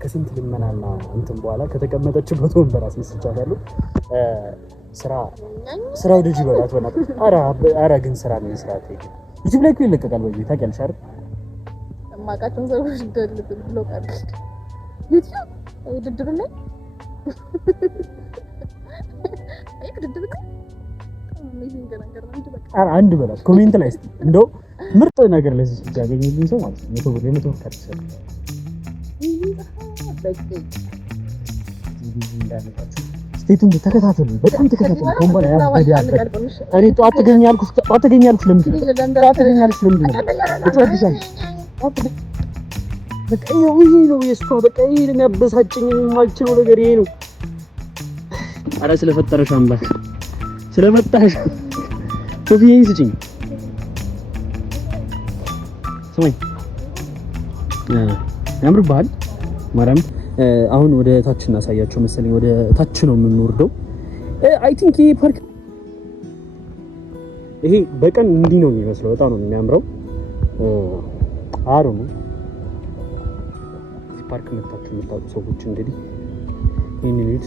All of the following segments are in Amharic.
ከስንት ልመናና እንትን በኋላ ከተቀመጠችበት ወንበር አስነስቻታለሁ። ስራው ልጅ ይበላት በእናትህ። ኧረ ግን ስራ ነው ስራት ዩቲዩብ ላይ እኮ ይለቀቃል። በዚህ ታውቂያለሽ አይደል? የማውቃቸውን ሰዎች ደልብ ብሎ ቀር ዩቲዩብ ውድድር ላይ አንድ በላት ኮሜንት ላይ እስቲ እንደው ምርጥ ነገር ለዚህ ሲያገኝልኝ ሰው ማለት ነው 100 ብር የመቶ ብር ካርድ ሰጥ ስቴቱን ተከታተሉ፣ በጣም ተከታተሉ። ኮምባላ ያበደ ያበደ እኔ ጧት ተገኛልኩ ለምንድን ነው በቃ ይሄ ነው የእሷ በቃ ይሄ ነው የሚያበሳጨኝ የማልችለው ነገር ይሄ ነው። ኧረ ስለፈጠረሽ አምላክ ስለመጣሽ ሶፊዬ ስጪኝ ስማኝ ያምርብሃል ማርያም። አሁን ወደ ታች እናሳያቸው መሰለኝ። ወደ ታች ነው የምንወርደው። አይ ቲንክ ይሄ ፓርክ ይሄ በቀን እንዲህ ነው የሚመስለው። በጣም ነው የሚያምረው። አሩ ነው እዚህ ፓርክ መታችሁ የምታውቁ ሰዎች እንግዲህ ይሄን ልጅ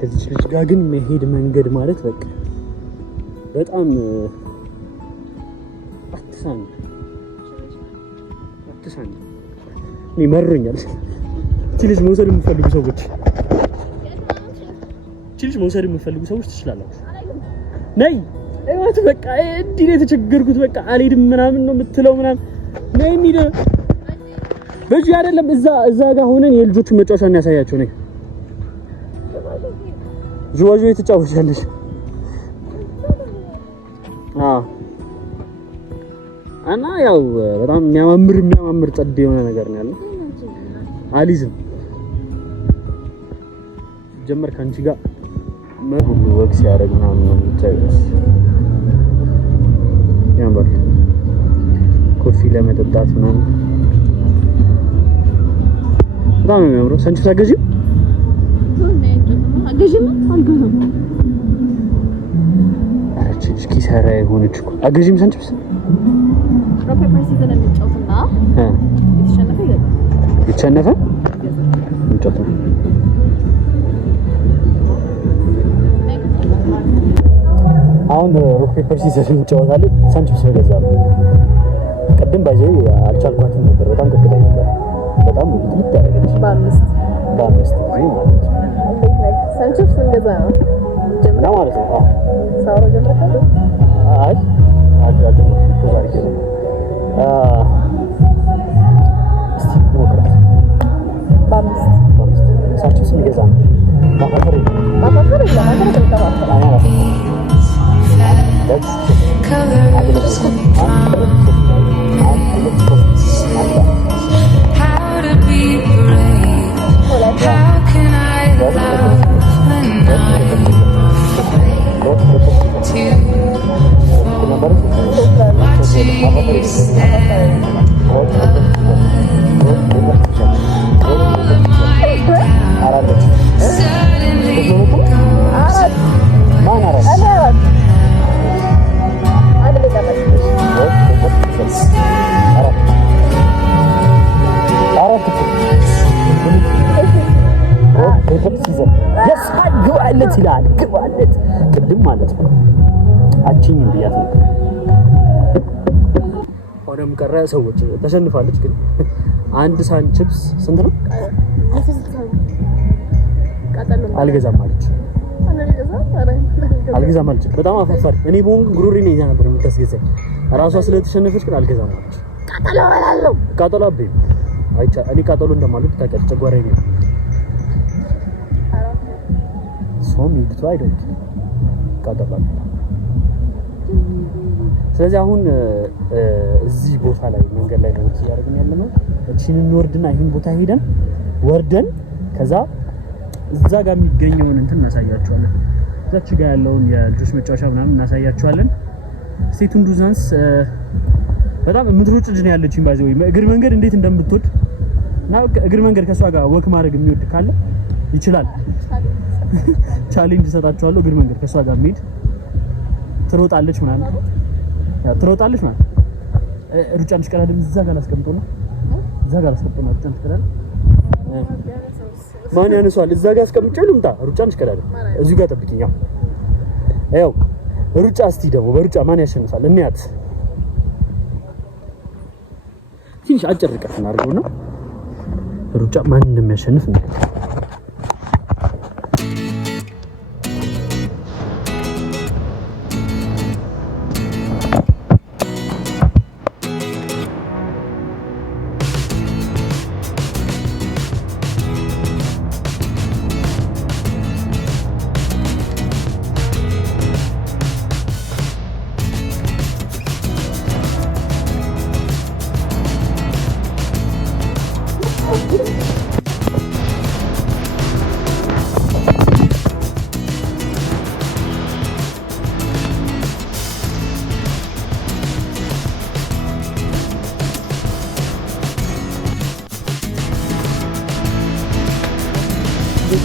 ከዚህ ልጅ ጋር ግን መሄድ መንገድ ማለት በቃ በጣም አትሳኝ እኔ መሮኛል። ልጅ መውሰድ የምትፈልጉ ሰዎች ትችላላችሁ። ነይ እውነት በቃ እንዲህ ነው የተቸገርኩት። በቃ አልሄድም ምናምን ነው የምትለው ምናምን ነይ እንሂድ። በዚህ አይደለም እዛ ጋር ሆነን የልጆቹን መጫወቻ እናሳያቸው። ነይ ዥዋዥ ትጫወቻለሽ። እና ያው በጣም የሚያማምር ጸድ የሆነ ነገር ነው ያለው። አሊዝም ጀመር ካንቺ ጋር ሁሉ ወግ ሲያደርግ ምናምን ነው የምታዩት። ያምራል። ኮፊ ለመጠጣት ምናምን በጣም ነው የሚያምረው። ሰንችስ አገዢው ኪሳራ የሆነች እኮ አገዢም ሰንችስ የተሸነፈ እንጨት ነው። አሁን ሮክ ፔፐር ሲዘር እንጫወታለን። ሳንቺፕስ ነው ገዛለው። ቅድም ባይዘው አልቻልኳትም ነበር። በጣም ከፍተኛ ነበር። በጣም ልትልት ያደረገች በአምስት ጊዜ ማለት ነው። ሳንቺፕስ እንገዛ ነው ጀምራ ማለት ነው። ሳውራ ጀምራ አይ አጃጅ ነው ተዛሪክ ነው። እስቲ ሞክራት። በአምስት ሳንቺፕስ እንገዛ ነው። ማፈር colors and how to be brave, how can I love when I'm afraid to fall, watching you stand all of my doubts suddenly goes away. ግባለት ይላል። ግባለት ቅድም ማለት ነው። አቺኝ እንዲያት ነው። ሆነም ቀረ ሰዎች ተሸንፋለች። ግን አንድ ሳንቺፕስ ስንት ነው? አልገዛም አለች። በጣም አፈፋሪ። እኔ ቦን ጉሩሪ ነው ይዛ ነበር የምታስገዛኝ። ራሷ ስለተሸነፈች ግን አልገዛም አለች። ቃጠሎ አብይ አይቻ እኔ ቃጠሎ እንደማለት ታውቂያለሽ። ጨጓራዬ ነው ሶም ይድቱ አይደል ቃጠሎ። ስለዚህ አሁን እዚህ ቦታ ላይ መንገድ ላይ ነው ያደርገን ያለነው። እቺን እንወርድና ይሄን ቦታ ሄደን ወርደን ከዛ እዛ ጋር የሚገኘውን እንትን እናሳያቸዋለን። እዛች ጋር ያለውን የልጆች መጫወቻ ምናምን እናሳያቸዋለን። ስቴቱን ዱዛንስ በጣም የምትሮጥ ልጅ ነው ያለችኝ። ባይዘው እግር መንገድ እንዴት እንደምትወድ እና እግር መንገድ ከሷ ጋር ወክ ማድረግ የሚወድ ካለ ይችላል። ቻሌንጅ ሰጣቸዋለሁ። እግር መንገድ ከሷ ጋር መሄድ ትሮጣለች ምናምን ትሮጣለች ማለት ሩጫ እንሽቀዳደም እዛ ጋር አስቀምጦና እዛ ጋር አስቀምጦና ሩጫ እንሽቀዳደም ማን ያነሳዋል? እዛ ጋር አስቀምጬ ልምጣ ሩጫ እንሽቀዳደም እዚህ ጋር ጠብቂኝ። ያው ሩጫ እስቲ ደግሞ በሩጫ ማን ያሸንፋል እንያት። ትንሽ አጭር ርቀት እናድርገውና ሩጫ ማን እንደሚያሸንፍ ነው።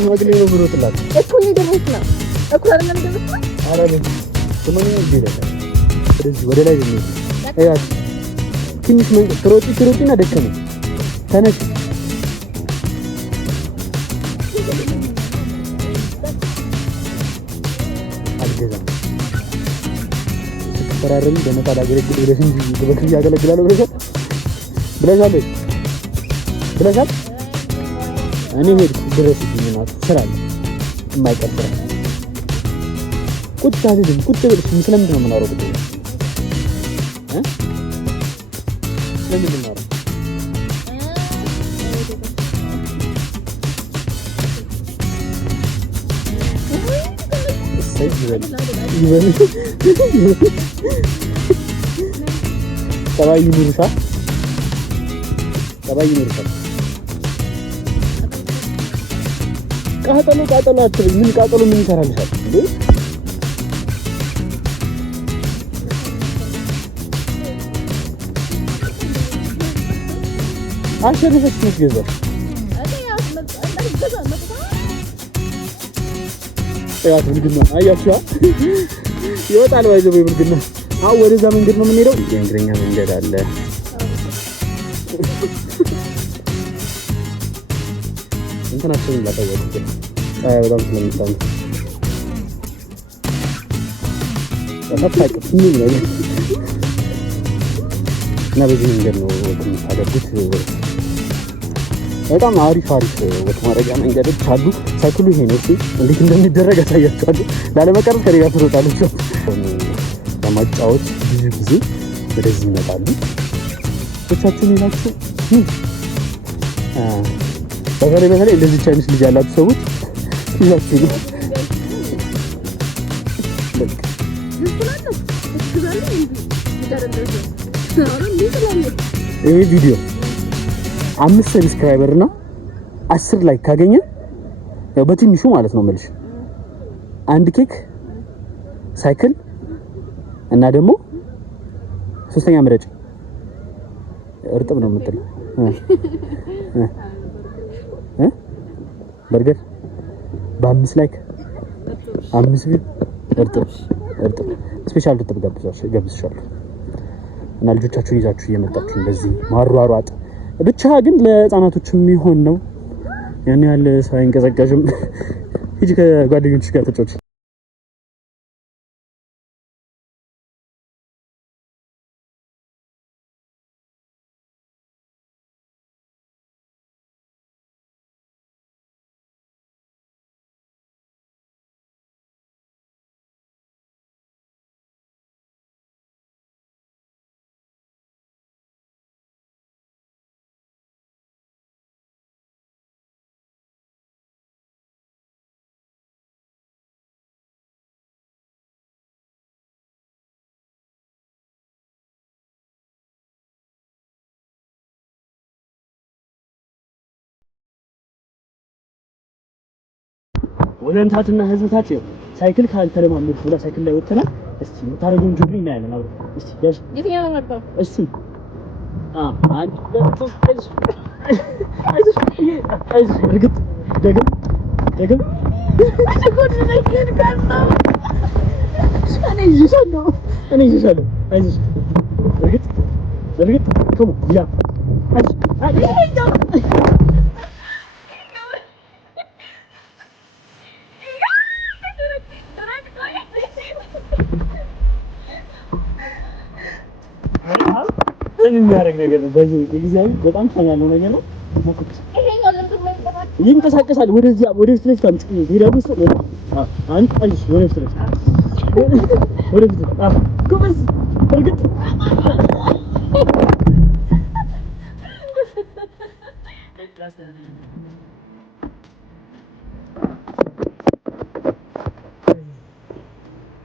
ማግሌ ነው ብሮጥላት እኮ እየደረስኩ ነው እኮ አይደለም ደረስኩ። ኧረ ለምን ይሄዳል? ስለዚህ ወደ ላይ ነው ያያት ትንሽ መንገድ ትሮጪና ደከመኝ ተነሽ። አልገዛም ተፈራረም በመጣ አገለግል ብለሽ እንጂ በክፍያ ያገለግላለሁ ብለሻል። እኔ ሄድኩ ድረስልኝ እናት ስራ አለ የማይቀበል ቁጭ አይደለም ቁጭ ብለሽ ስለምንድን ነው የምናወራው? ስለምንድን ነው ጠባይ ይኑርሻል። ቃጠሎ አትበይ። ምን ቃጠሎ ምን ይሰራልሻል እንዴ? አሸነፈች መስገዛ ያው ብልግና አያችኋ ይወጣል ባይዘው ብልግና። አው ወደዛ መንገድ ነው የምንሄደው። የእንግሊዘኛ መንገድ አለ። እንትናችንን ላታወቁት በጣም ስለምታም ተፈታቂ ምን ነው እና በዚህ መንገድ ነው የምታደርጉት። በጣም አሪፍ ወጥ ማድረጊያ መንገዶች አሉ። ሳይክሉ ይሄ ነው። እሺ እንዴት እንደሚደረግ አሳያችኋለሁ። ላለመቀረጽ ከሌላ ትሮጣለች። ለማጫወት ብዙ ጊዜ ወደዚህ ይመጣሉ። ብቻችሁን ይላችሁ በተለይ እንደዚህ ቻይኒስ ልጅ ያላችሁ ሰዎች ይላችሁ ነው። ይሄ ቪዲዮ 5 ሰብስክራይበር እና 10 ላይክ ካገኘ ያው በትንሹ ማለት ነው የምልሽ አንድ ኬክ ሳይክል እና ደግሞ ሶስተኛ ምረጭ እርጥብ ነው የምትለው በርገር በ5 ላይክ 5 ቢል እርጥብ ስፔሻል እርጥብ ጋብዝሻለሁ እና ልጆቻችሁን ይዛችሁ እየመጣችሁ እንደዚህ ማሯሯጥ ብቻ ግን ለህፃናቶች የሚሆን ነው። ያን ያህል ሳይንቀዘቀዝም ሂጂ ከጓደኞችሽ ጋር ተጫወች። ወለንታትና ህዝብታት ሳይክል ካልተለማመዱ ብላ ሳይክል ላይ ወጥተና እስቲ ታረጉን ጆግሊ እናያለን። አሁን እስቲ ያሽ የትኛው ነው መጣው? እስቲ አንድ አይዞሽ እርግጥ ደግም ይዤሻለሁ አይዞሽ እርግጥ ኮሞ ያ የሚያደርግ ነገር ነው። በዚህ እግዚአብሔር በጣም ታኛለው ነገር ነው። ይንቀሳቀሳል። ወደዚያ ወደ ስትሬት ካምጭ ሄዳው ውስጥ አንተ አይሽ ወደ ስትሬት ወደ ስትሬት ጎበዝ እርግጥ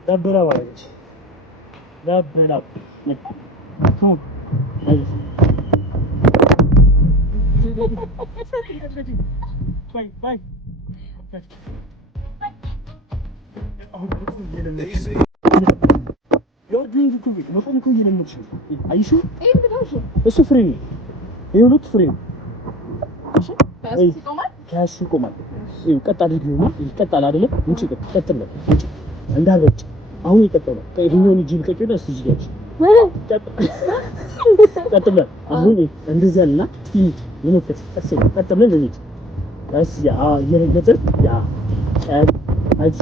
ዳበላ ማለት ዳበላ ባይ እሱ ፍሬ ነው። የሁለት ፍሬ ነው። እሺ ካሽ ይቆማል። ቀጥ አድርጊውና ይቀጣል አይደለም? እንቺ ቀጥል ነው እንቺ እንዳለች አሁን ይቀጥላል። ይሄኛውን እጅ ልቀቂው ደስ ይላል። ቀጥል አሁን እንደዛልና ይሞክር። ቀጥል እንደዚህ ታስ ያ የረገጠ ያ አጭ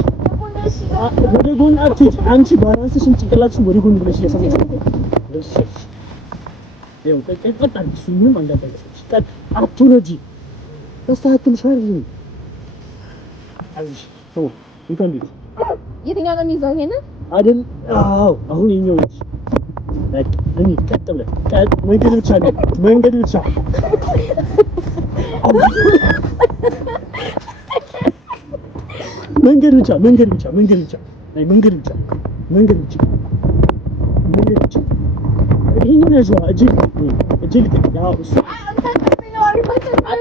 ወደ ጎን አትሂድ። አንቺ ባላንስሽን ጭንቅላትሽን ወደ ጎን ብለሽ እያሳየሽ ነው። ይኸው ቀጥ አድርጊ። ምንም አንዳንዳለሽ ቀጥ አትውረጂ። ተስተካክልሻል። አይሽ ኦ እንኳን ቢት የትኛው ነው የሚይዘው? ይሄንን አይደል? አዎ አሁን የኛው ልጅ በቃ እኔ ቀጥ ብለህ ቀጥ መንገድ ብቻ ነው መንገድ ብቻ መንገድ ብቻ መንገድ ብቻ መንገድ ብቻ አይ መንገድ ብቻ መንገድ ብቻ መንገድ ብቻ ይሄንን ያዥዋ እጅግ ያው እሱ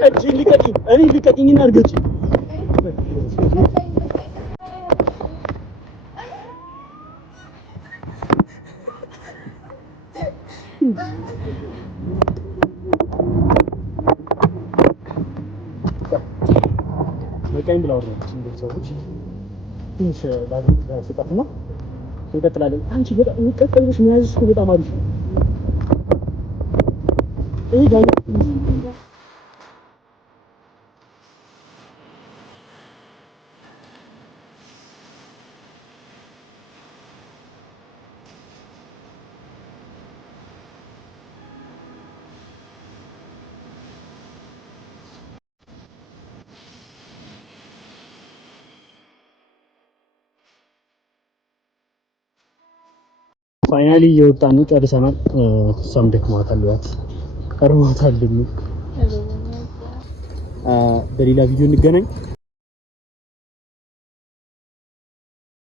እጅግ ልቀቂኝ እኔ ልቀቂኝና አድርገሽ በቃኝ ብለው ነው ሰዎች ትንሽ ላስጣፍና እንቀጥላለን። አንቺ በጣም እንቀጥልሽ መያዝሽ በጣም አሪፍ ነው። ይሄ ጋር ፋይናሊ እየወጣን ነው፣ ጨርሰናል። እሷም ደክሟታል፣ ቀርቧታል። በሌላ ቪዲዮ እንገናኝ።